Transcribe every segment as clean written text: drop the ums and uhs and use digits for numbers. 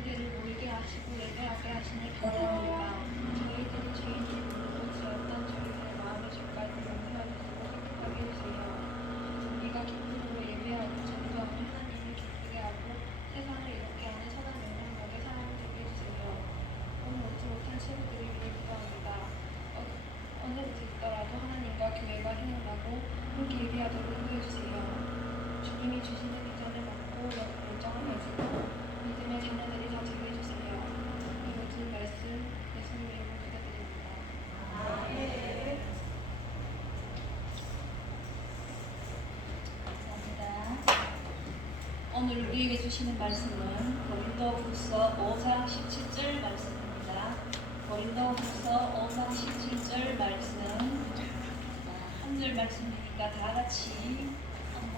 저희들을 모이게 하시고 예배하게 하시니 감사합니다. 저희들이 죄인이 모르고 지었던 저희들의 마음의 죄까지 용서해 주시고 선택하게 해주세요. 우리가 기쁨으로 예배하고 전도하는 하나님을 기쁘게 하고 세상을 이롭게 하는 선한 명령력의 사람이 되게 해주세요. 오늘 얻지 못한 친구들을 위해 기도합니다. 언제부터 있더라도 하나님과 교회가 행하고 함께 예배하도록 인도해주세요. 주님이 주시는 비전을 받고 열정을 가지고 믿음의 자녀들이 다 되게 해주세요. 이 모든 말씀 예수님 이름으로 기도드립니다. 감사합니다. 오늘 우리에게 주시는 말씀은 고린도후서 5장 17절 말씀입니다. 고린도후서 5장 17절 말씀, 한 줄 말씀이니까 다 같이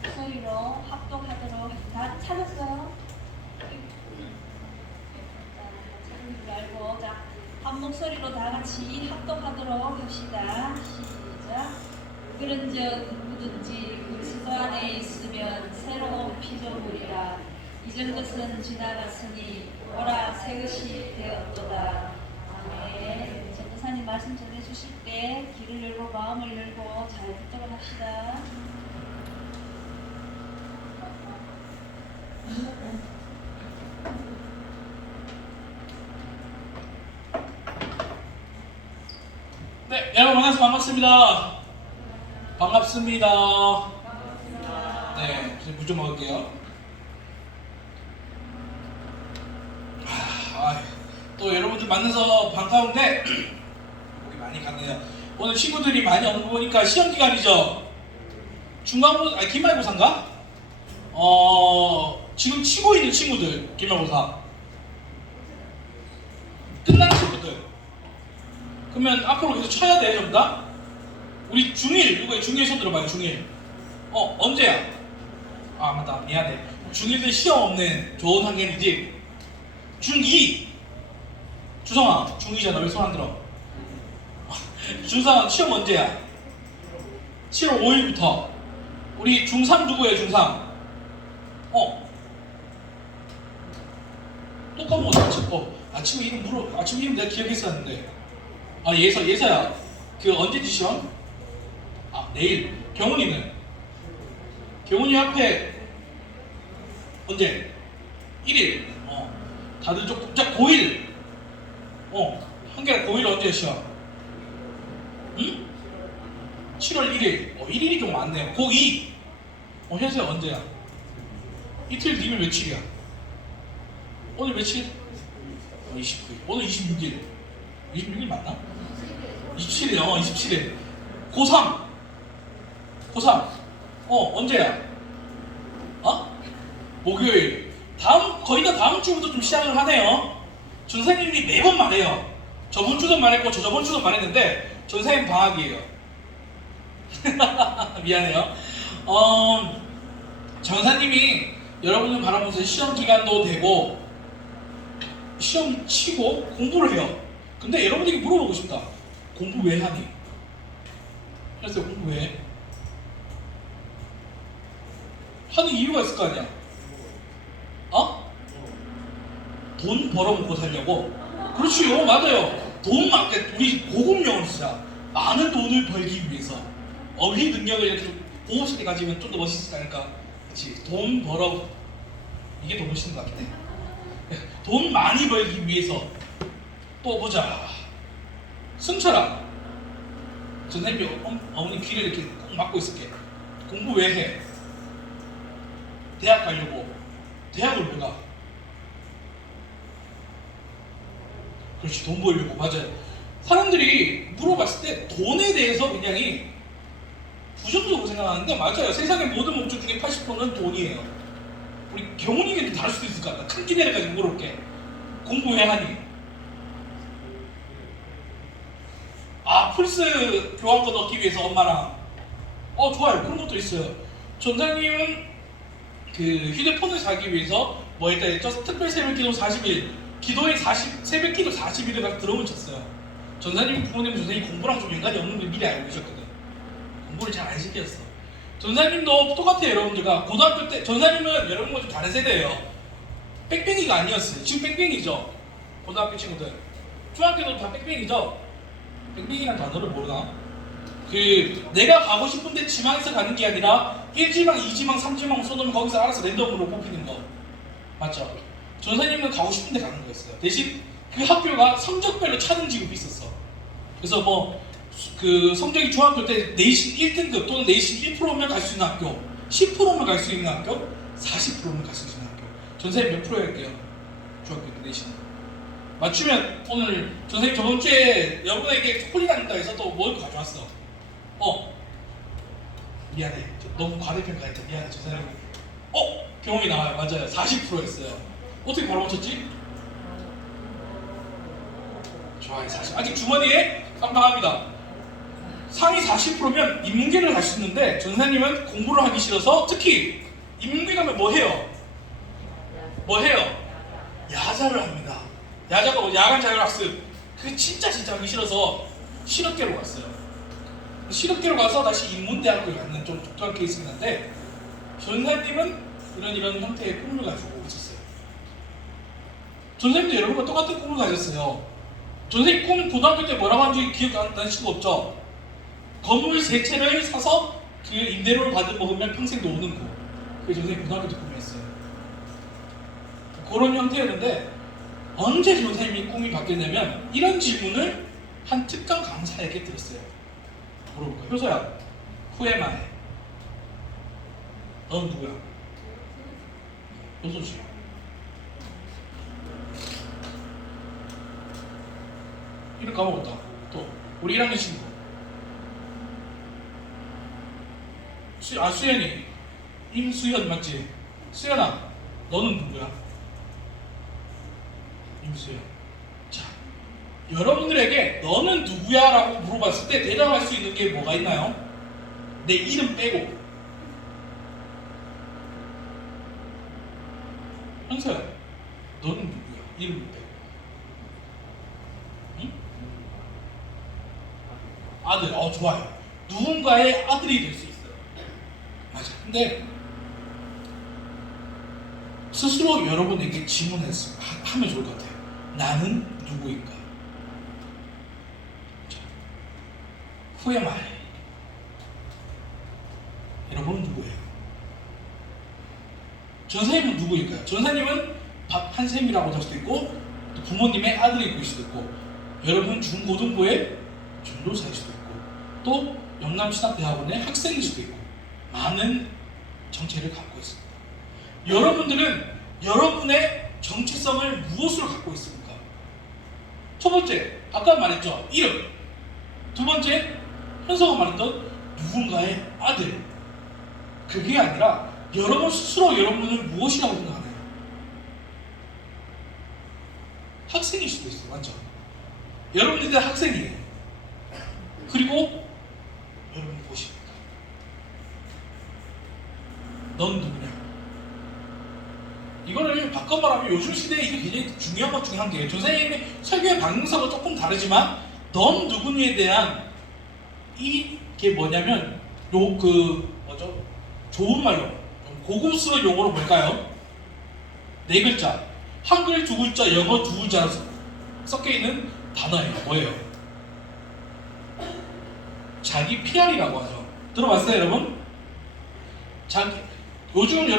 목소리로 합독하도록. 다 찾았어요? 찾은 줄 알고. 자, 한 목소리로 다 같이 합독하도록 합시다. 시작. 그런즉 누구든지 그리스도 안에 있으면 새로운 피조물이라. 이전 것은 지나갔으니 보라 새 것이 되었도다. 아멘. 전도사님 말씀 전해주실 때 귀를 열고 마음을 열고 잘 듣도록 합시다. 네, 여러분 만나서 반갑습니다. 반갑습니다. 네, 이제 물 좀 먹을게요. 또 여러분들 만나서 반가운데 목이 많이 갔네요. 오늘 친구들이 많이 오는 거 보니까 시험 기간이죠. 중간고사, 아니 기말고사인가? 지금 치고 있는 친구들, 기말고사 끝난 친구들. 그러면 앞으로 계속 쳐야 돼, 전부 다? 우리 중1, 누가 중1 손 들어봐요, 중1. 언제야? 아, 맞다. 미안해. 중1들 시험 없는 좋은 학년이지? 중2! 주성아, 중2잖아. 왜 손 안 들어? 중3 시험 언제야? 7월 5일부터. 우리 중3 누구예요, 중3? 또 까먹었어, 아침에 이름 아침 이름 내가 기억했었는데. 아, 예서야. 그 언제지 시험? 아, 내일. 경훈이는? 경훈이 앞에 언제? 1일. 다들 조금 자, 고1. 한결 고1 언제 시험? 응? 7월 1일. 1일이 좀 많네요. 고2. 현수야 언제야? 이틀 뒤면 며칠이야? 오늘 며칠? 29일. 오늘 26일. 26일 맞나? 27일, 27일. 고3. 언제야? 목요일. 거의 다 다음 주부터 좀 시작을 하네요. 전사님이 매번 말해요. 저번 주도 말했고, 저번 주도 말했는데, 전사님 방학이에요. 미안해요. 전사님이 여러분을 바라보면서 시험 기간도 되고, 시험 치고 공부를 해요. 근데 여러분에게 물어보고 싶다. 공부 왜 하니? 그래서 공부 왜 해? 하는 이유가 있을 거 아니야? 돈 벌어먹고 살려고? 그렇지요, 맞아요. 돈 많게, 우리 고급 용어로 쓰자. 많은 돈을 벌기 위해서. 어휘 능력을 이렇게 좀 고급스럽게 가지면 좀 더 멋있지 않을까? 그렇지. 돈 벌어. 이게 더 멋있는 것 같네. 돈 많이 벌기 위해서. 또 보자. 승철아. 전사님이 어머니 귀를 이렇게 꼭 막고 있을게. 공부 왜 해? 대학 가려고. 대학을 왜 가? 그렇지, 돈 벌려고. 맞아요. 사람들이 물어봤을 때 돈에 대해서 굉장히 부정적으로 생각하는데 맞아요. 세상의 모든 목적 중에 80%는 돈이에요. 우리 경훈이에게도 다를 수도 있을 것 같다. 큰 기대를 가지고 물어볼게. 공부 왜 하니? 플스 교환권 얻기 위해서 엄마랑. 좋아요. 그런 것도 있어요. 전사님은 그 휴대폰을 사기 위해서 뭐 했죠? 특별 새벽기도 40일, 기도에 새벽 기도 40일을 막 들어붙였어요. 전사님 부모님 전사님 공부랑 좀 연관이 없는 걸 미리 알고 계셨거든. 공부를 잘 안 시켰어. 전사님도 똑같아요, 여러분들과. 고등학교 때 전사님은 여러분과 좀 다른 세대예요. 뺑뺑이가 아니었어요. 지금 뺑뺑이죠. 고등학교 친구들. 중학교도 다 뺑뺑이죠. 뺑뺑이란 단어를 모르나? 그 내가 가고 싶은데 지망해서 가는 게 아니라 1지망, 2지망, 3지망 쏟으면 거기서 알아서 랜덤으로 뽑히는 거 맞죠? 전사님은 가고 싶은데 가는 거였어요. 대신 그 학교가 성적별로 차등 지급이 있었어. 그래서 뭐 그 성적이 중학교 때 내신 1등급 또는 내신 1%면 갈 수 있는 학교, 10%면 갈 수 있는 학교, 40%면 갈 수 있는 학교. 전사님 몇 프로 할게요? 중학교 때 내신 맞추면 오늘 전사님 저번 주에 여러분에게 홀리단가에서 또 뭘 가져왔어. 미안해. 너무 과대평가했다. 미안해. 전사님. 경험이 나와요. 맞아요. 40%였어요. 어떻게 바로 맞췄지? 좋아요. 40. 아직 주머니에 깜깜합니다. 상위 40%면 인문계를 갈 수 있는데 전사님은 공부를 하기 싫어서 특히 인문계 가면 뭐 해요? 야자를 합니다. 야자가 뭐 야간 자율학습. 그게 진짜 하기 싫어서 실업계로 갔어요. 실업계로 가서 다시 인문대학교에 갔는 좀 독특한 케이스긴 한데 전사님은 이런 형태의 꿈을 가지고 있었어요. 전사님도 여러분과 똑같은 꿈을 가졌어요. 전사님 꿈 고등학교 때 뭐라고 하는지 기억 안 나실 수 없죠? 건물 3채를 사서 그 임대료를 먹으면 평생 노는 거. 그게 전사님 고등학교 때 꿈이었어요. 그런 형태였는데 언제 전사님이 꿈이 바뀌었냐면 이런 질문을 한 특강 강사에게 들었어요. 물어볼까요? 효서야, 후에마에 너는 누구야? 효소지. 이름 까먹었다. 또 우리 1학년 친구 수연이. 임수연 맞지? 수연아, 너는 누구야? 임수연. 자, 여러분들에게 너는 누구야? 라고 물어봤을 때 대답할 수 있는 게 뭐가 있나요? 내 이름 빼고. 현서야, 너는 누구야? 이름 빼고. 응? 아들. 좋아요. 누군가의 아들이 될 수 있어요. 맞아. 근데 스스로 여러분에게 질문하면 좋을 것 같아요. 나는 누구일까? 후에마에 여러분은 누구예요? 전사님은 누구일까요? 전사님은 밥 한 셈이라고 할 수도 있고 또 부모님의 아들일 수도 있고 여러분 중고등부의 전도사일 수도 있고 또 영남신학대학원의 학생일 수도 있고 많은 정체를 갖고 있습니다. 여러분들은 여러분의 정체성을 무엇으로 갖고 있습니까? 첫 번째, 아까 말했죠. 이름. 두 번째, 현서가 말했던 누군가의 아들. 그게 아니라 여러분 스스로 여러분을 무엇이라고 생각하나요? 학생일 수도 있어요. 맞죠? 여러분들 학생이에요. 그리고 여러분 무엇입니까? 넌 누구냐? 이거를 바꿔 말하면 요즘 시대에 이게 굉장히 중요한 것 중에 한 개예요. 선생님의 설교의 방향성은 조금 다르지만 넌 누구냐에 대한 이게 뭐냐면 좋은 말로 고급스러운 용어로 뭘까요? 4글자, 한글 2글자, 영어 2글자로 섞여 있는 단어예요. 뭐예요? 자기 PR이라고 하죠. 들어봤어요, 여러분? 요즘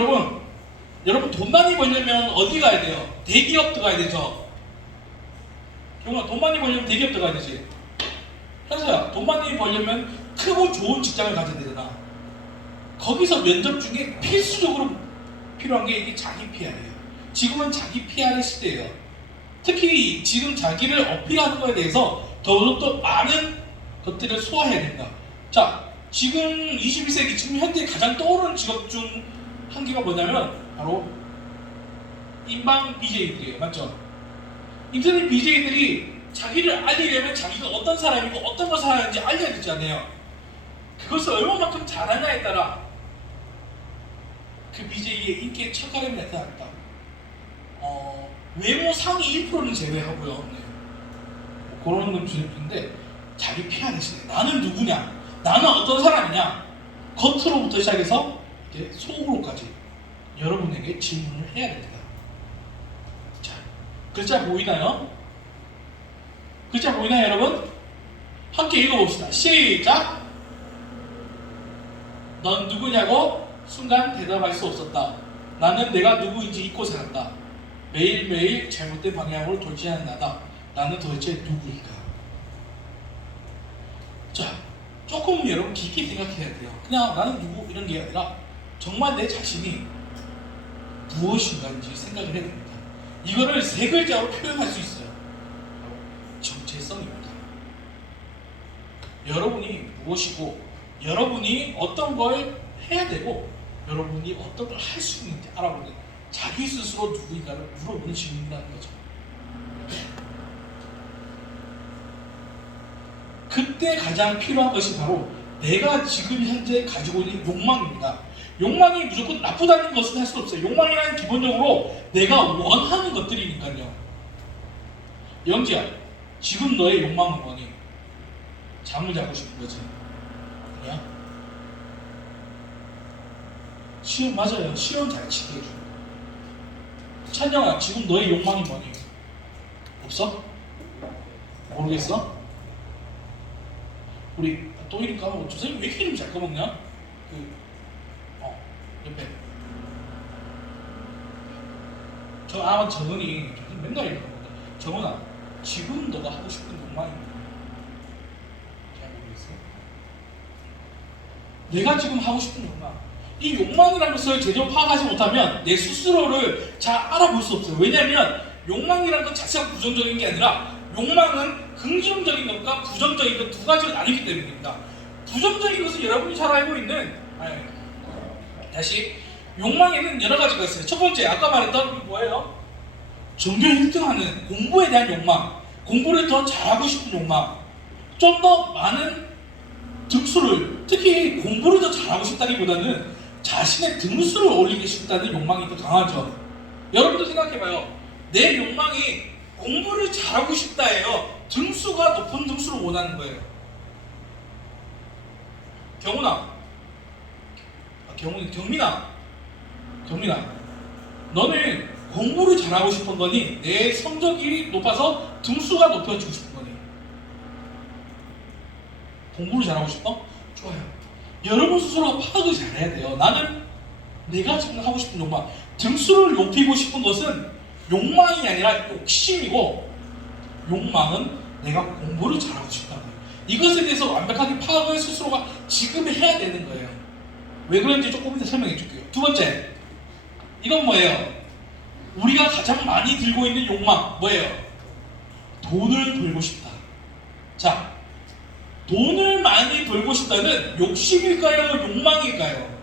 여러분 돈 많이 벌려면 어디 가야 돼요? 대기업 들어가야 되죠. 경아, 돈 많이 벌려면 대기업 들어가야 되지. 현서야, 돈 많이 벌려면 크고 좋은 직장을 가져야 되잖아. 거기서 면접 중에 필수적으로 필요한 게 이게 자기 PR이에요. 지금은 자기 PR의 시대예요. 특히 지금 자기를 어필하는 거에 대해서 더욱더 많은 것들을 소화해야 된다. 자, 지금 21세기 지금 현재 가장 떠오르는 직업 중 한 개가 뭐냐면 바로 인방 BJ들이에요. 맞죠? 인터넷 BJ들이 자기를 알리려면 자기가 어떤 사람이고 어떤 것을 하는지 알려야 되지 않아요? 그것을 얼마만큼 잘하냐에 따라 그 BJ의 인기의 첫가름이 나타났다. 외모 상위 1%는 제외하고요. 네. 그런 건 주제인데 자기 PR이 있어요. 나는 누구냐? 나는 어떤 사람이냐? 겉으로부터 시작해서 이제 속으로까지 여러분에게 질문을 해야 됩니다. 글자 보이나요? 글자 보이나요, 여러분? 함께 읽어봅시다. 시작! 넌 누구냐고 순간 대답할 수 없었다. 나는 내가 누구인지 잊고 살았다. 매일매일 잘못된 방향으로 돌진하는 나다. 나는 도대체 누구인가? 자, 조금 여러분 깊게 생각해야 돼요. 그냥 나는 누구 이런 게 아니라 정말 내 자신이 무엇인가인지 생각을 해야 됩니다. 이거를 세 글자로 표현할 수 있어요. 정체성입니다. 여러분이 무엇이고, 여러분이 어떤 걸 해야 되고, 여러분이 어떤 걸 할 수 있는지 알아보는 자기 스스로 누구인가를 물어보는 질문이라는 거죠. 그때 가장 필요한 것이 바로 내가 지금 현재 가지고 있는 욕망입니다. 욕망이 무조건 나쁘다는 것은 할 수 없어요. 욕망이란 기본적으로 내가 원하는 것들이니까요. 영지야, 지금 너의 욕망은 뭐니? 잠을 자고 싶은 거지. 아니야? 시험 맞아요. 시험 잘 치게 해줘. 찬영아, 지금 너의 욕망이 뭐니? 없어? 모르겠어? 우리 또 이름 까먹어. 저 선생님 왜 이렇게 이름 잘 까먹냐? 옆에 아마 정은이 맨날 이러는 건데, 정은아, 지금 너가 하고 싶은 욕망이 뭐야? 잘 모르겠어. 내가 지금 하고 싶은 욕망, 이 욕망이라는 것을 제대로 파악하지 못하면 내 스스로를 잘 알아볼 수 없어요. 왜냐하면 욕망이라는 것 자체가 부정적인 게 아니라 욕망은 긍정적인 것과 부정적인 것 두 가지로 나뉘기 때문입니다. 부정적인 것은 여러분이 잘 알고 있는, 다시, 욕망에는 여러 가지가 있어요. 첫 번째, 아까 말했던 뭐예요? 전교 1등하는 공부에 대한 욕망, 공부를 더 잘하고 싶은 욕망, 좀 더 많은 등수를, 특히 공부를 더 잘하고 싶다기보다는 자신의 등수를 올리고 싶다는 욕망이 더 강하죠. 여러분도 생각해봐요. 내 욕망이 공부를 잘하고 싶다예요. 등수가 높은 등수를 원하는 거예요. 경민아, 너는 공부를 잘하고 싶은 거니? 내 성적이 높아서 등수가 높여지고 싶은 거니? 공부를 잘하고 싶어? 좋아요. 여러분 스스로가 파악을 잘해야 돼요. 나는 내가 지금 하고 싶은 욕망, 등수를 높이고 싶은 것은 욕망이 아니라 욕심이고, 욕망은 내가 공부를 잘하고 싶다는 거예요. 이것에 대해서 완벽하게 파악을 스스로가 지금 해야 되는 거예요. 왜 그런지 조금 이따 설명해 줄게요. 두 번째, 이건 뭐예요? 우리가 가장 많이 들고 있는 욕망, 뭐예요? 돈을 벌고 싶다. 자, 돈을 많이 벌고 싶다는 욕심일까요? 욕망일까요?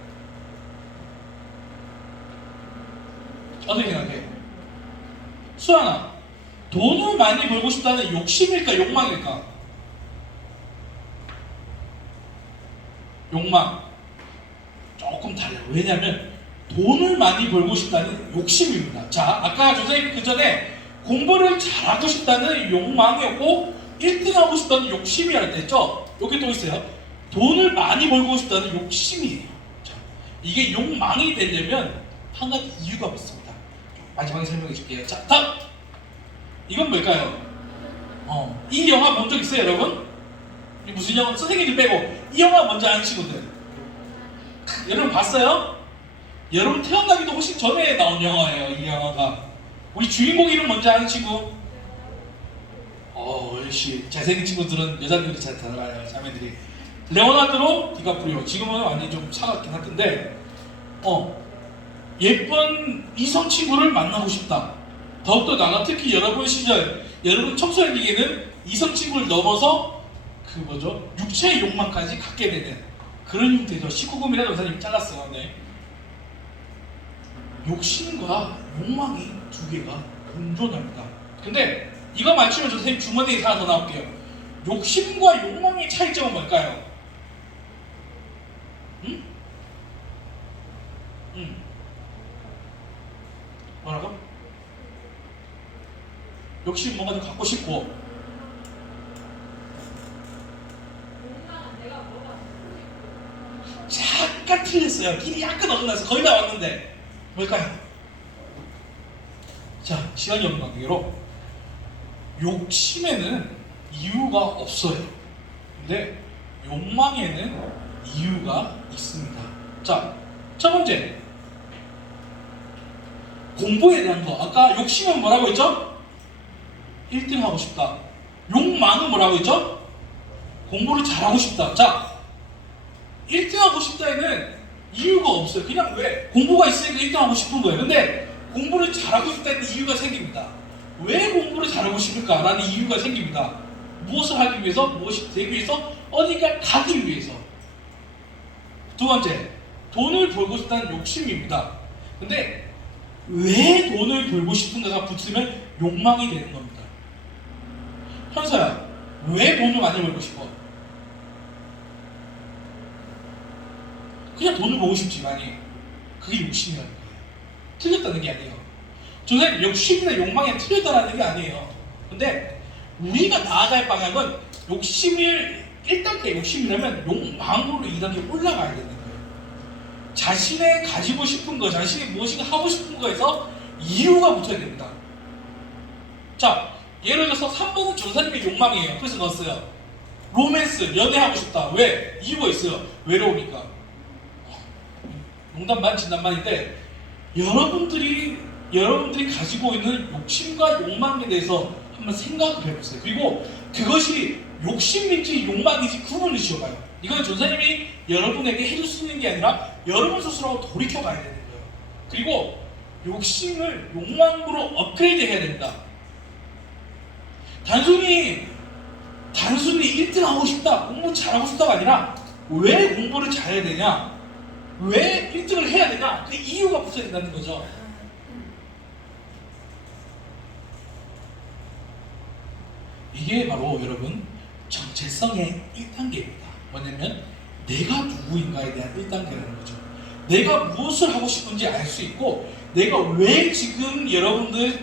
어떻게 생각해? 수아나, 돈을 많이 벌고 싶다는 욕심일까? 욕망일까? 욕망. 조금 달라요. 왜냐하면 돈을 많이 벌고 싶다는 욕심입니다. 자, 아까 선생님 그 전에 공부를 잘하고 싶다는 욕망이었고 1등하고 싶다는 욕심이라고 했죠? 여기 또 있어요. 돈을 많이 벌고 싶다는 욕심이에요. 자, 이게 욕망이 되려면 한 가지 이유가 있습니다. 마지막에 설명해 줄게요. 자, 다음! 이건 뭘까요? 이 영화 본 적 있어요, 여러분? 이 무슨 영화? 선생님들 빼고 이 영화 뭔지 아는 친구들 여러분 봤어요? 여러분 태어나기도 훨씬 전에 나온 영화예요. 이 영화가. 우리 주인공 이름 뭔지 아는 친구? 역시 잘생긴 친구들은 여자들이 잘 따라가요. 자매들이. 레오나르도 디카프리오. 지금은 완전히 좀 차갑긴 하던데 예쁜 이성 친구를 만나고 싶다. 더욱더 나가 특히 여러분 시절, 여러분 청소년에게는 이성 친구를 넘어서 육체의 욕망까지 갖게 되는 그런 형태죠. 19금이라는 의사님이 잘랐어요. 네. 욕심과 욕망이 두 개가 공존합니다. 근데 이거 맞추면 저 선생님 주머니에 하나 더 나올게요. 욕심과 욕망의 차이점은 뭘까요? 뭐라고? 욕심 뭔가 좀 갖고 싶고, 약간 틀렸어요. 길이 약간 어긋나서 거의 다 왔는데 뭘까요? 자, 시간이 없는 관계로 욕심에는 이유가 없어요. 근데 욕망에는 이유가 있습니다. 자, 첫 번째 공부에 대한 거. 아까 욕심은 뭐라고 했죠? 1등 하고 싶다. 욕망은 뭐라고 했죠? 공부를 잘하고 싶다. 자, 1등 하고 싶다에는 이유가 없어요. 그냥 왜? 공부가 있으니까 1등 하고 싶은 거예요. 근데 공부를 잘하고 싶다는 이유가 생깁니다. 왜 공부를 잘하고 싶을까? 라는 이유가 생깁니다. 무엇을 하기 위해서? 무엇이 되기 위해서? 어디가 가기 위해서. 두 번째, 돈을 벌고 싶다는 욕심입니다. 근데 왜 돈을 벌고 싶은가가 붙으면 욕망이 되는 겁니다. 현서야, 왜 돈을 많이 벌고 싶어? 그냥 돈을 벌고 싶지 많이. 그게 욕심이라는 거예요. 틀렸다는 게 아니에요. 저는 욕심이나 욕망이 틀렸다는 게 아니에요. 근데 우리가 나아갈 방향은 욕심을 1단계 욕심이라면 욕망으로 2단계 올라가야 되는 거예요. 자신의 가지고 싶은 거, 자신이 무엇인가 하고 싶은 거에서 이유가 붙어야 됩니다. 자, 예를 들어서 3번은 전사님의 욕망이에요. 그래서 넣었어요. 로맨스, 연애하고 싶다. 왜? 이유가 있어요. 외로우니까. 농담 반 진담 반인데 여러분들이 가지고 있는 욕심과 욕망에 대해서 한번 생각을 해보세요. 그리고 그것이 욕심인지 욕망인지 구분을 지어봐요. 이건 전사님이 여러분에게 해줄 수 있는 게 아니라 여러분 스스로 돌이켜봐야 되는 거예요. 그리고 욕심을 욕망으로 업그레이드 해야 됩니다. 단순히 1등 하고 싶다, 공부 잘하고 싶다가 아니라 왜 공부를 잘해야 되냐, 왜 1등을 해야 되냐, 그 이유가 붙어야 된다는 거죠. 이게 바로 여러분 정체성의 1단계입니다. 뭐냐면 내가 누구인가에 대한 1단계라는 거죠. 내가 무엇을 하고 싶은지 알 수 있고 내가 왜 지금 여러분들이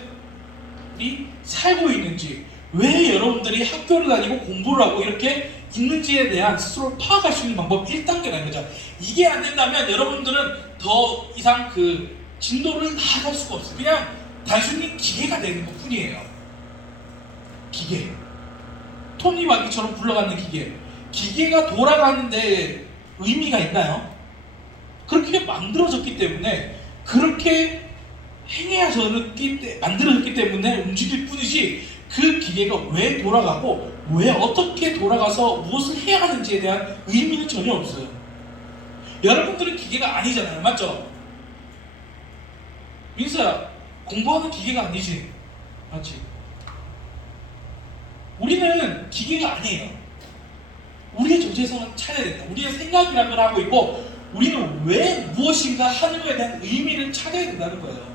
살고 있는지, 왜 여러분들이 학교를 다니고 공부를 하고 이렇게 있는지에 대한 스스로 파악할 수 있는 방법 1단계라는 거죠. 이게 안 된다면 여러분들은 더 이상 그 진도를 나아갈 수가 없어요. 그냥 단순히 기계가 되는 것 뿐이에요. 기계. 톱니바퀴처럼 굴러가는 기계. 기계가 돌아가는데 의미가 있나요? 그렇게 만들어졌기 때문에, 그렇게 만들어졌기 때문에 움직일 뿐이지, 그 기계가 왜 돌아가고 왜 어떻게 돌아가서 무엇을 해야 하는지에 대한 의미는 전혀 없어요. 여러분들은 기계가 아니잖아요. 맞죠? 민서야, 공부하는 기계가 아니지. 맞지? 우리는 기계가 아니에요. 우리의 정체성은 찾아야 된다. 우리의 생각이라는 걸 하고 있고, 우리는 왜 무엇인가 하는 것에 대한 의미를 찾아야 된다는 거예요.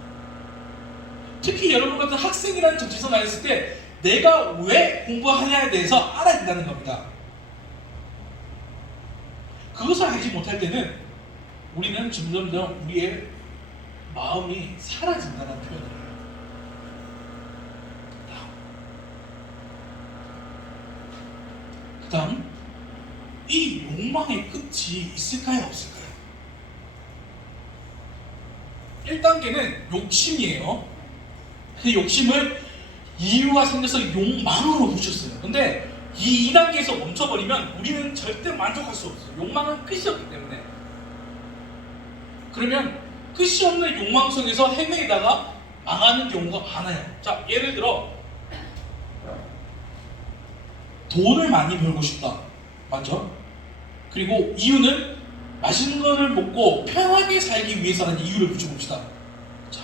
특히 여러분 같은 학생이라는 정체성을 알았을 때 내가 왜 공부하냐에 대해서 알아야 된다는 겁니다. 그것을 알지 못할 때는 우리는 점점점 우리의 마음이 사라진다는 표현을 해요. 그 다음, 이 욕망의 끝이 있을까요? 없을까요? 1단계는 욕심이에요. 그 욕심을 이유가 생겨서 욕망으로 붙였어요. 근데 이 2단계에서 멈춰버리면 우리는 절대 만족할 수 없어요. 욕망은 끝이 없기 때문에. 그러면 끝이 없는 욕망 속에서 헤매다가 망하는 경우가 많아요. 자, 예를 들어 돈을 많이 벌고 싶다. 맞죠? 그리고 이유는 맛있는 거를 먹고 편하게 살기 위해서라는 이유를 붙여봅시다. 자,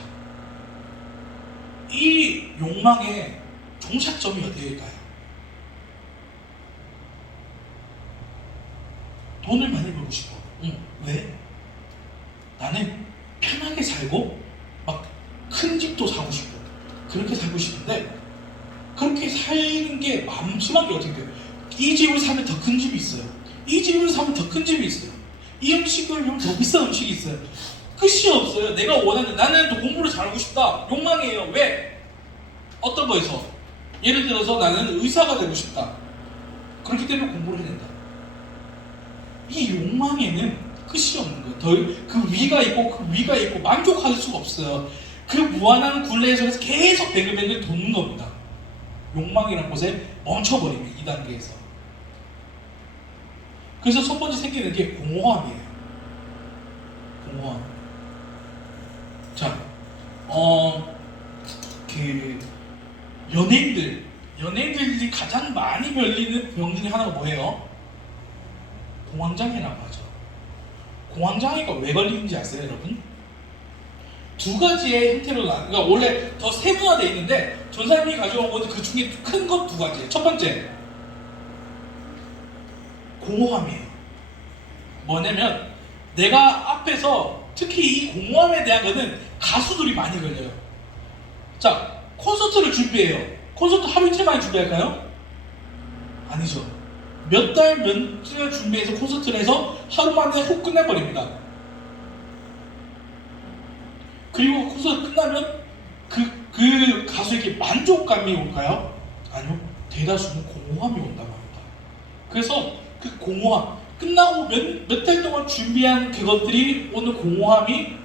이 욕망의 종착점이 어디일까요? 돈을 많이 벌고 싶어. 왜? 나는 편하게 살고 막 큰 집도 사고 싶고 그렇게 살고 싶은데, 그렇게 사는 게 마지막에 어떻게 돼요? 이 집을 사면 더 큰 집이 있어요. 이 집을 사면 더 큰 집이 있어요. 이 음식을 하면 더 비싼 음식이 있어요. 끝이 없어요. 내가 원하는, 나는 또 공부를 잘하고 싶다. 욕망이에요. 왜? 어떤 거에서? 예를 들어서 나는 의사가 되고 싶다. 그렇기 때문에 공부를 해야 된다. 이 욕망에는 끝이 없는 거예요. 그 위가 있고 그 위가 있고 만족할 수가 없어요. 그 무한한 굴레 속에서 계속 뱅글뱅글 도는 겁니다. 욕망이라는 곳에 멈춰버리면 2단계에서. 그래서 첫 번째 생기는 게 공허함이에요. 공허함. 자, 그 연예인들이 가장 많이 걸리는 병 중에 하나가 뭐예요? 공황장애라고 하죠. 공황장애가 왜 걸리는지 아세요, 여러분? 두 가지의 형태로 그러니까 원래 더 세분화되어 있는데 전사님이 가져온 것은 그 중에 큰 것 두 가지예요. 첫 번째, 공허함이에요. 뭐냐면 내가 앞에서 특히 이 공허함에 대한 거는 가수들이 많이 걸려요. 자, 콘서트를 준비해요. 콘서트 하루 이틀 만에 준비할까요? 아니죠. 몇 달, 며칠 준비해서 콘서트를 해서 하루 만에 훅 끝내버립니다. 그리고 콘서트 끝나면 그 가수에게 만족감이 올까요? 아니요. 대다수는 공허함이 온다고 합니다. 그래서 그 공허함, 끝나고 몇 달 동안 준비한 그것들이 오는 공허함이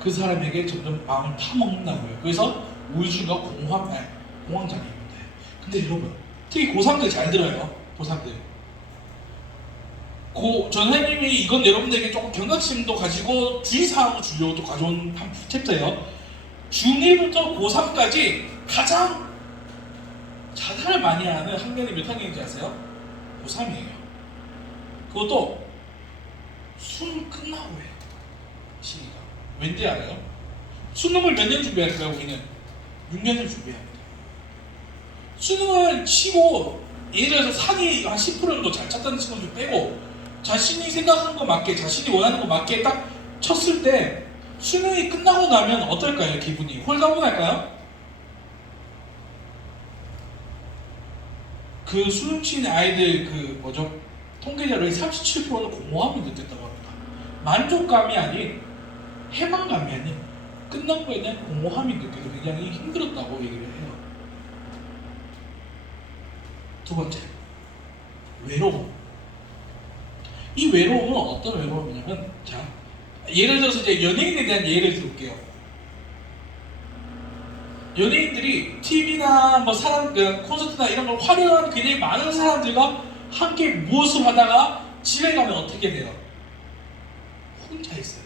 그 사람에게 점점 마음을 파먹는다고요. 그래서 우울증과 공황장애입니다. 근데 여러분, 특히 고3들 잘 들어요. 고3들. 전사님이 이건 여러분들에게 조금 경각심도 가지고 주의사항을 주려고 또 가져온 한 챕터예요. 중1부터 고3까지 가장 자살을 많이 하는 학년이 몇 학년인지 아세요? 고3이에요. 그것도 수능 끝나고 해요. 시기가. 왠지 알아요? 수능을 몇 년 준비할까요? 우리는 6년을 준비합니다. 수능을 치고 예를 들어서 상위 한 10% 정도 잘 쳤다는 친구들 빼고 자신이 생각하는 거 맞게, 자신이 원하는 거 맞게 딱 쳤을 때 수능이 끝나고 나면 어떨까요? 기분이 홀가분할까요? 그 수능 친 아이들 통계자료의 37%는 공허함을 느꼈다고 합니다. 만족감이 아닌 해방감이 아닌 끝난 거에 대한 공허함이 느껴서 굉장히 힘들었다고 얘기를 해요. 두 번째, 외로움. 이 외로움은 어떤 외로움이냐면, 자, 예를 들어서 이제 연예인에 대한 예를 들어볼게요. 연예인들이 TV나 콘서트나 이런 걸 활용한 굉장히 많은 사람들과 함께 무엇을 하다가 집에 가면 어떻게 돼요? 혼자 있어요.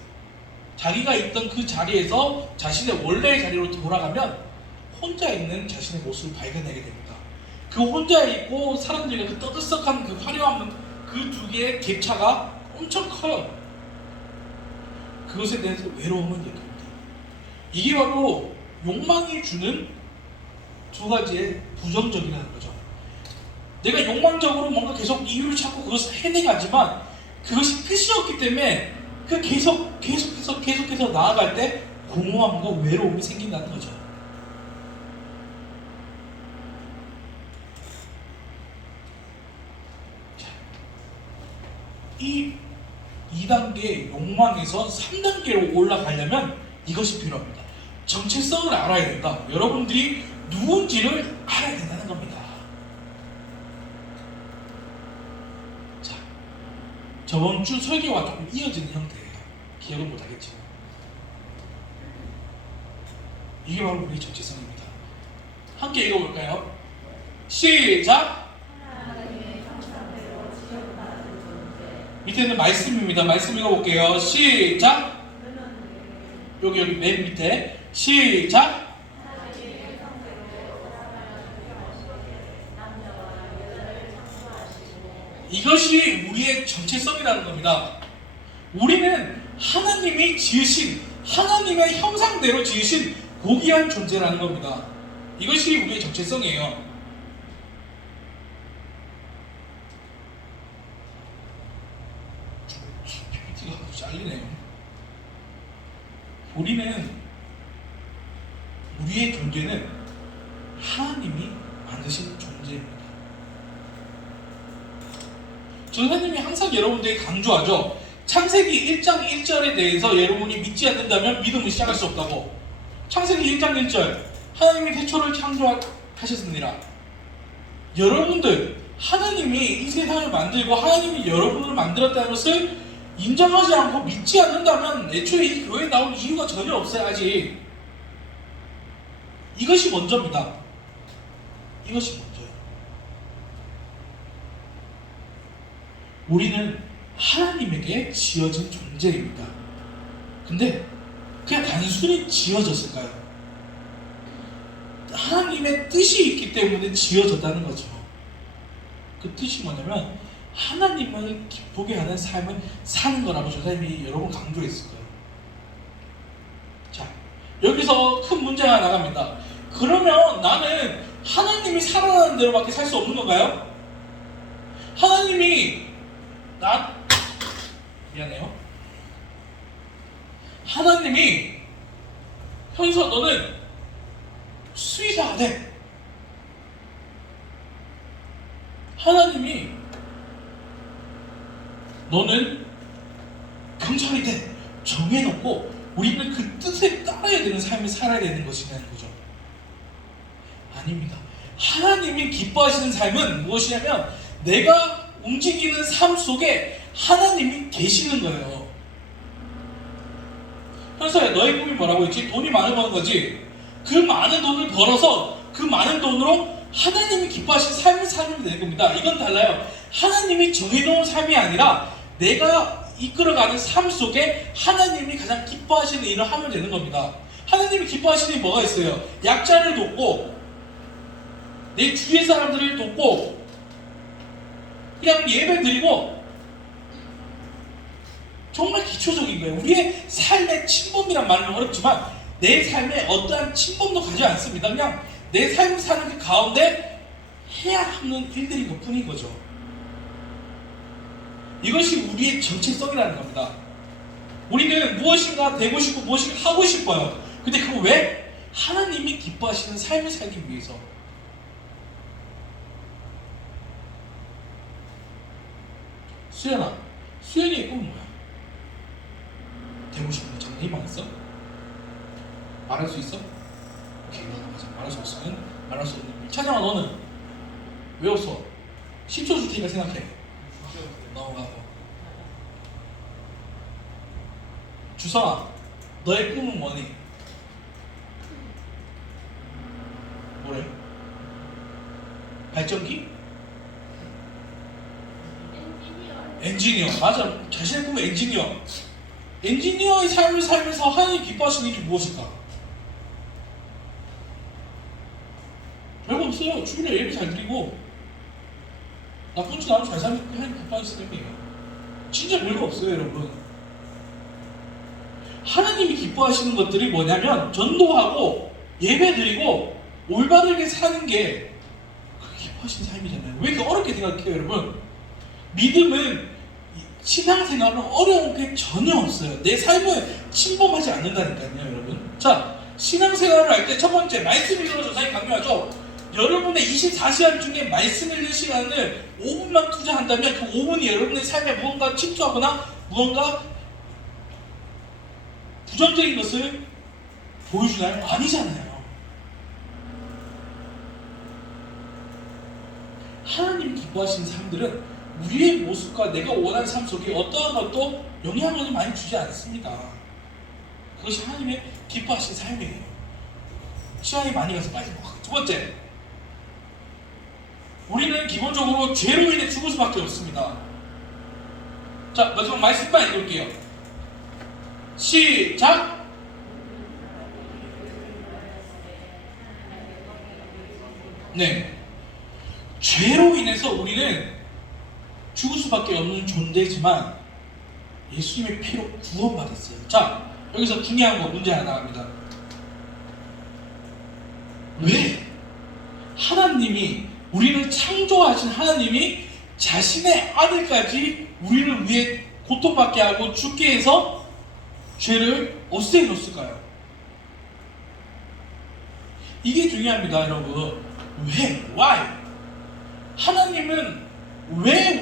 자기가 있던 그 자리에서 자신의 원래의 자리로 돌아가면 혼자 있는 자신의 모습을 발견하게 됩니다. 그 혼자 있고 사람들과 그 떠들썩한 그 화려한 그 두 개의 갭차가 엄청 커요. 그것에 대해서 외로움을 느낍니다. 이게 바로 욕망이 주는 두 가지의 부정적이라는 거죠. 내가 욕망적으로 뭔가 계속 이유를 찾고 그것을 해내가지만 그것이 끝이 없기 때문에 그 계속해서 나아갈 때 공허함과 외로움이 생긴다는 거죠. 자, 이 2단계 욕망에서 3단계로 올라가려면 이것이 필요합니다. 정체성을 알아야 된다. 여러분들이 누군지를 알아야 된다는 겁니다. 자, 저번 주 설교와 조금 이어지는 형태예요. 기억은 못하겠지만 이게 바로 우리의 정체성입니다. 함께 읽어볼까요? 시작! 밑에는 말씀입니다. 말씀 읽어볼게요. 시작! 여기 맨 밑에 시작! 이것이 우리의 정체성이라는 겁니다. 우리는 하나님이 지으신, 하나님의 형상대로 지으신 고귀한 존재라는 겁니다. 이것이 우리의 정체성이에요. PPT가 아주 잘리네요. 우리의 존재는 하나님이 만드신 존재입니다. 전사님이 항상 여러분들에게 강조하죠. 창세기 1장 1절에 대해서 여러분이 믿지 않는다면 믿음을 시작할 수 없다고. 창세기 1장 1절 하나님이 태초를 창조하셨습니다. 여러분들, 하나님이 이 세상을 만들고 하나님이 여러분을 만들었다는 것을 인정하지 않고 믿지 않는다면 애초에 이 교회에 나올 이유가 전혀 없어요. 아직 이것이 먼저입니다. 이것이 먼저예요. 우리는 하나님에게 지어진 존재입니다. 근데 그냥 단순히 지어졌을까요? 하나님의 뜻이 있기 때문에 지어졌다는 거죠. 그 뜻이 뭐냐면 하나님을 기쁘게 하는 삶을 사는 거라고 조사님이 여러 번 강조했을 거예요. 자, 여기서 큰 문제가 나갑니다. 그러면 나는 하나님이 살아나는 대로밖에 살 수 없는 건가요? 하나님이 미안해요. 하나님이 현서 너는 수의사가 돼. 하나님이 너는 경찰이 돼. 정해놓고 우리는 그 뜻에 따라야 되는 삶을 살아야 되는 것이냐는 거죠. 아닙니다. 하나님이 기뻐하시는 삶은 무엇이냐면 내가 움직이는 삶 속에 하나님이 계시는 거예요. 현서야, 너의 꿈이 뭐라고 했지? 돈이 많이 버는 거지. 그 많은 돈을 벌어서 그 많은 돈으로 하나님이 기뻐하시는 삶을 살면 되는 겁니다. 이건 달라요. 하나님이 정해놓은 삶이 아니라 내가 이끌어가는 삶 속에 하나님이 가장 기뻐하시는 일을 하면 되는 겁니다. 하나님이 기뻐하시는 일이 뭐가 있어요? 약자를 돕고 내 주위의 사람들을 돕고 그냥 예배 드리고, 정말 기초적인 거예요. 우리의 삶의 침범이란 말은 어렵지만 내 삶에 어떠한 침범도 가지 않습니다. 그냥 내 삶을 사는 그 가운데 해야 하는 일들인 것 뿐인 거죠. 이것이 우리의 정체성이라는 겁니다. 우리는 무엇인가 되고 싶고 무엇인가 하고 싶어요. 근데 그거 왜? 하나님이 기뻐하시는 삶을 살기 위해서. 수연아, 수연이의 꿈은 뭐야? 되고 싶은 장래 희망 있어? 말할 수 있어? 오케이, 넘어가자. 말할 수 없으면 말할 수 없는 일. 찬영아, 너는 왜 없어? 10초 줄 테니까 생각해. 넘어가고. 주성아, 너의 꿈은 뭐니? 뭐래? 발전기? 엔지니어. 맞아. 자신의 꿈은 엔지니어. 엔지니어의 삶을 살면서 하나님 기뻐하시는 일이 무엇일까? 별거 없어요. 주일에 예배 잘 드리고 나쁜 짓 안 하고 잘 살면 하나님 기뻐하시는 일이에요. 진짜 별거 없어요, 여러분. 하나님이 기뻐하시는 것들이 뭐냐면 전도하고 예배 드리고 올바르게 사는 게 기뻐하시는 삶이잖아요. 왜 이렇게 어렵게 생각해요, 여러분? 믿음은, 신앙생활은 어려운 게 전혀 없어요. 내 삶을 침범하지 않는다니까요, 여러분. 자, 신앙생활을 할 때 첫 번째, 말씀 읽는 조사에 강조하죠. 여러분의 24시간 중에 말씀 읽는 시간을 5분만 투자한다면 그 5분이 여러분의 삶에 무언가 침투하거나 무언가 부정적인 것을 보여주나요? 아니잖아요. 하나님 기뻐하시는 삶들은 우리의 모습과 내가 원하는 삶 속에 어떠한 것도 영향을 많이 주지 않습니다. 그것이 하나님의 기뻐하시는 삶이에요. 시간이 많이 가서 빨리 넘어가요. 두 번째, 우리는 기본적으로 죄로 인해 죽을 수밖에 없습니다. 자, 마지막 말씀만 읽을게요. 시작! 네, 죄로 인해서 우리는 죽을 수밖에 없는 존재지만 예수님의 피로 구원받았어요. 자, 여기서 중요한 거 문제 하나 나갑니다. 왜 하나님이, 우리를 창조하신 하나님이 자신의 아들까지 우리를 위해 고통받게 하고 죽게 해서 죄를 없애줬을까요? 이게 중요합니다, 여러분. 왜? Why? 하나님은 왜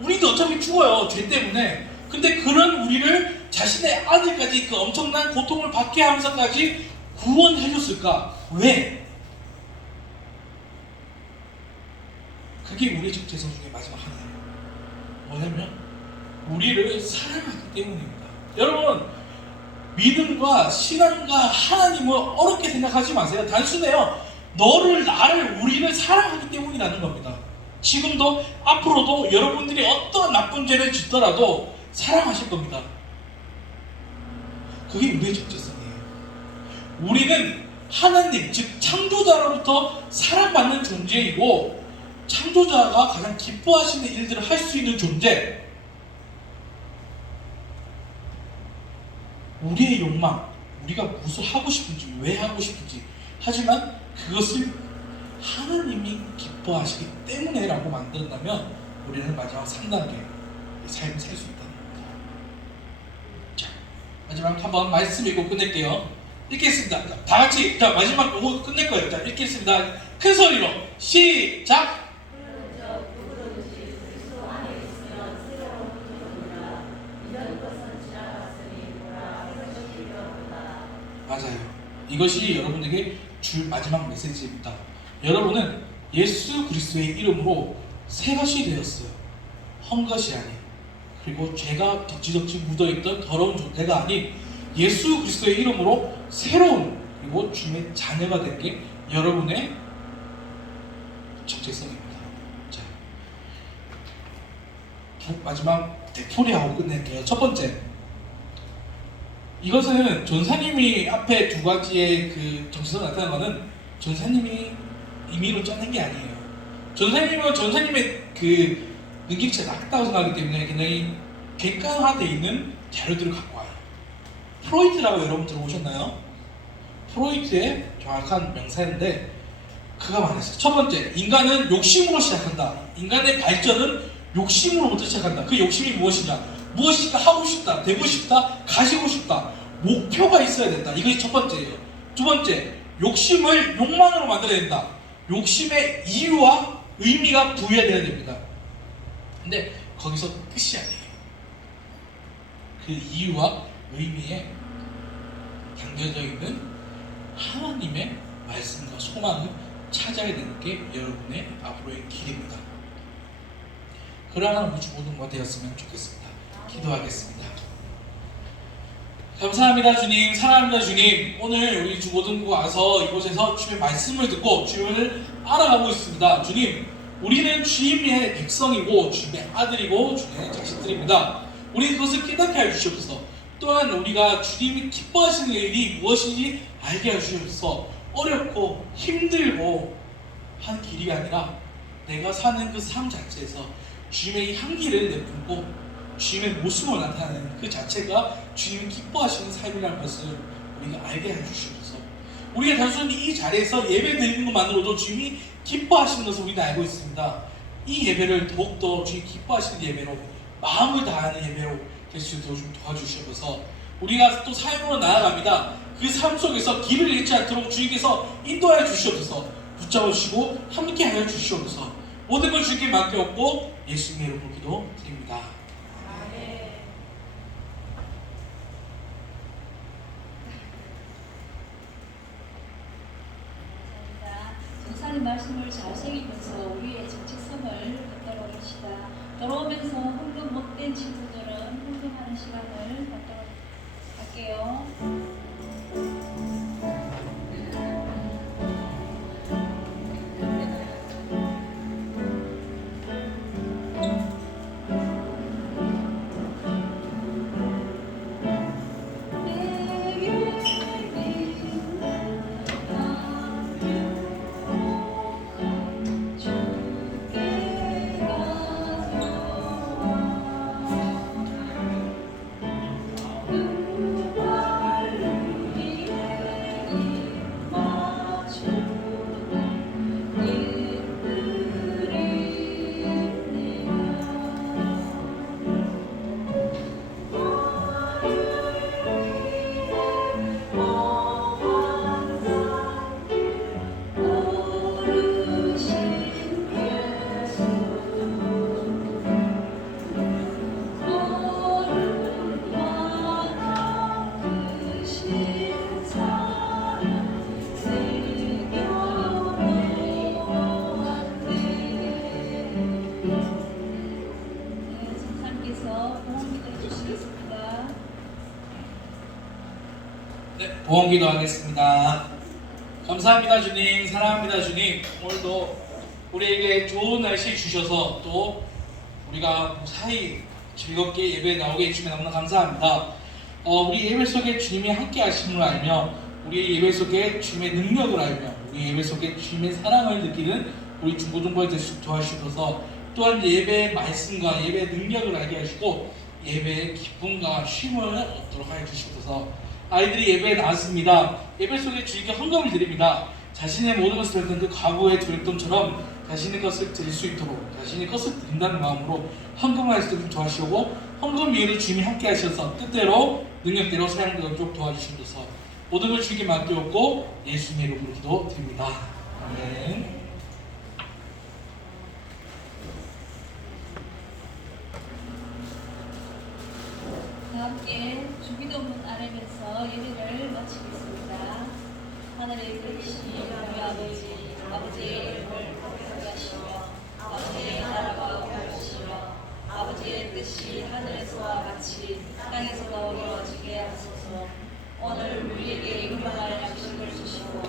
우리도 어차피 죽어요, 죄 때문에. 근데 그런 우리를 자신의 아들까지 그 엄청난 고통을 받게 하면서까지 구원해줬을까? 왜? 그게 우리의 정체성 중에 마지막 하나예요. 뭐냐면 우리를 사랑하기 때문입니다. 여러분, 믿음과 신앙과 하나님을 어렵게 생각하지 마세요. 단순해요. 너를, 나를, 우리를 사랑하기 때문이라는 겁니다. 지금도 앞으로도 여러분들이 어떤 나쁜 죄를 짓더라도 사랑하실 겁니다. 그게 우리의 정체성이에요. 우리는 하나님, 즉 창조자로부터 사랑받는 존재이고 창조자가 가장 기뻐하시는 일들을 할 수 있는 존재. 우리의 욕망, 우리가 무엇을 하고 싶은지, 왜 하고 싶은지, 하지만 그것을 하나님이 기뻐하시기 때문에 라고 만든다면 우리는 마지막 3단계 삶을 살 수 있다는 겁니다. 자, 마지막 한번 말씀 읽고 끝낼게요. 읽겠습니다. 자, 다 같이, 자, 마지막 요거 끝낼 거예요. 자, 읽겠습니다. 큰 소리로 시작! 맞아요. 이것이 여러분에게 줄 마지막 메시지입니다. 여러분은 예수 그리스도의 이름으로 새 것이 되었어요. 헌 것이 아닌, 그리고 죄가 덕지덕지 묻어있던 더러운 존재가 아닌 예수 그리스도의 이름으로 새로운, 그리고 주님의 자녀가 된 게 여러분의 정체성입니다. 자, 마지막 되풀이하고 끝낼게요. 첫 번째, 이것은 전사님이 앞에 두 가지의 그 정체성을 나타낸 것은 전사님이 임의로 짜낸 게 아니에요. 전사님은 전사님의 그 능력치가 낮다고 생각하기 때문에 굉장히 객관화되어 있는 자료들을 갖고 와요. 프로이트라고 여러분 들어보셨나요? 프로이트의 정확한 명사인데 그가 말했어요. 첫 번째, 인간은 욕심으로 시작한다. 인간의 발전은 욕심으로부터 시작한다. 그 욕심이 무엇이냐? 무엇인가 하고 싶다, 되고 싶다, 가지고 싶다, 목표가 있어야 된다. 이것이 첫 번째예요. 두 번째, 욕심을 욕망으로 만들어야 된다. 욕심의 이유와 의미가 부여돼야 됩니다. 근데 거기서 끝이 아니에요. 그 이유와 의미에 담겨져 있는 하나님의 말씀과 소망을 찾아야 되는 게 여러분의 앞으로의 길입니다. 그러한 우주 모두가 되었으면 좋겠습니다. 기도하겠습니다. 감사합니다 주님, 사랑합니다 주님. 오늘 우리 주고등부 와서 이곳에서 주님의 말씀을 듣고 주님을 알아가고 있습니다. 주님, 우리는 주님의 백성이고 주님의 아들이고 주님의 자식들입니다. 우리 그것을 깨닫게 하여 주시옵소서. 또한 우리가 주님이 기뻐하시는 일이 무엇인지 알게 하여 주시옵소서. 어렵고 힘들고 한 길이 아니라 내가 사는 그 삶 자체에서 주님의 향기를 내뿜고 주님의 모습을 나타내는 그 자체가 주님이 기뻐하시는 삶이라는 것을 우리가 알게 해주시옵소서. 우리가 단순히 이 자리에서 예배 드리는 것만으로도 주님이 기뻐하시는 것을 우리는 알고 있습니다. 이 예배를 더욱더 주님이 기뻐하시는 예배로, 마음을 다하는 예배로 될 수 있도록 좀 도와주시옵소서. 우리가 또 삶으로 나아갑니다. 그 삶 속에서 길을 잃지 않도록 주님께서 인도하여 주시옵소서. 붙잡아 주시고 함께 하여 주시옵소서. 모든 걸 주님께 맡겨놓고 예수님의 이름으로 기도 드립니다. 전사님 말씀을 잘 새기면서 우리의 정체성을 갖도록 합시다. 돌아오면서 헌금 못된 친구들은 헌금하는 시간을 갖도록 할게요. 그 보험기도 하겠습니다. 감사합니다 주님, 사랑합니다 주님. 오늘도 우리에게 좋은 날씨 주셔서 또 우리가 무사히 즐겁게 예배에 나오게 해주시면 너무나 감사합니다. 우리 예배 속에 주님이 함께 하심을 알며, 우리 예배 속에 주님의 능력을 알며, 우리 예배 속에 주님의 사랑을 느끼는 우리 중고등부에 도와주셔서, 또한 예배의 말씀과 예배의 능력을 알게 하시고 예배의 기쁨과 쉼을 얻도록 하여 주시옵소서. 아이들이 예배에 나왔습니다. 예배 속에 주님께 헌금을 드립니다. 자신의 모든 것을 드렸던 그 과거의 드렸던처럼 자신의 것을 드릴 수 있도록, 자신의 것을 드린다는 마음으로 헌금을 할 수 있도록 도와주시고, 헌금 위에도 주님이 함께 하셔서 뜻대로 능력대로 사용되도록 도와주시옵소서. 모든 걸 주님께 맡겨놓고 예수님의 이름으로 기도드립니다. 아멘. 다 함께 주기도문 아뢰면서 예배를 마치겠습니다. 하늘에 계신 우리 아버지, 아버지의 이름을 거룩하게 하시며 아버지의 나라가 오시며 아버지의 뜻이 하늘에서와 같이 땅에서도 이루어지게 하소서. 오늘 우리에게 일용할 양식을 주시고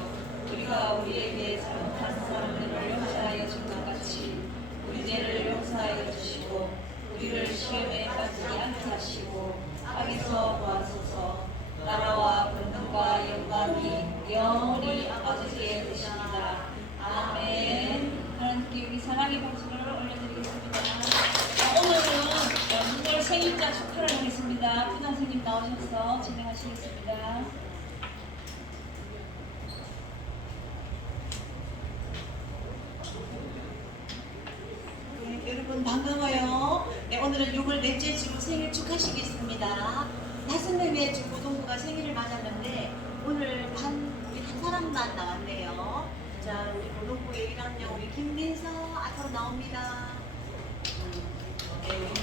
우리가 우리에게 잘못한 사람들을 용서하여 준 것 같이 우리 죄를 용서하여 주시고 우리를 시험에 빠지지 않게 하시고 악에서 구하소서. 나라와 권능과 영광이 영원히 아버지께 되십니다. 아멘. 하나님께 우리 사랑의 박수를 올려드리겠습니다. 오늘은 6월 생일자 축하를 하겠습니다. 부장선생님 나오셔서 진행하시겠습니다. 네, 여러분 반가워요. 네, 오늘은 6월 넷째 주 생일 축하시겠습니다. 5명의 중고등부가 생일을 맞았는데 오늘 우리 한 사람만 나왔네요. 자, 우리 고등부의 1학년 우리 김민서 앞으로 나옵니다. 네, 우리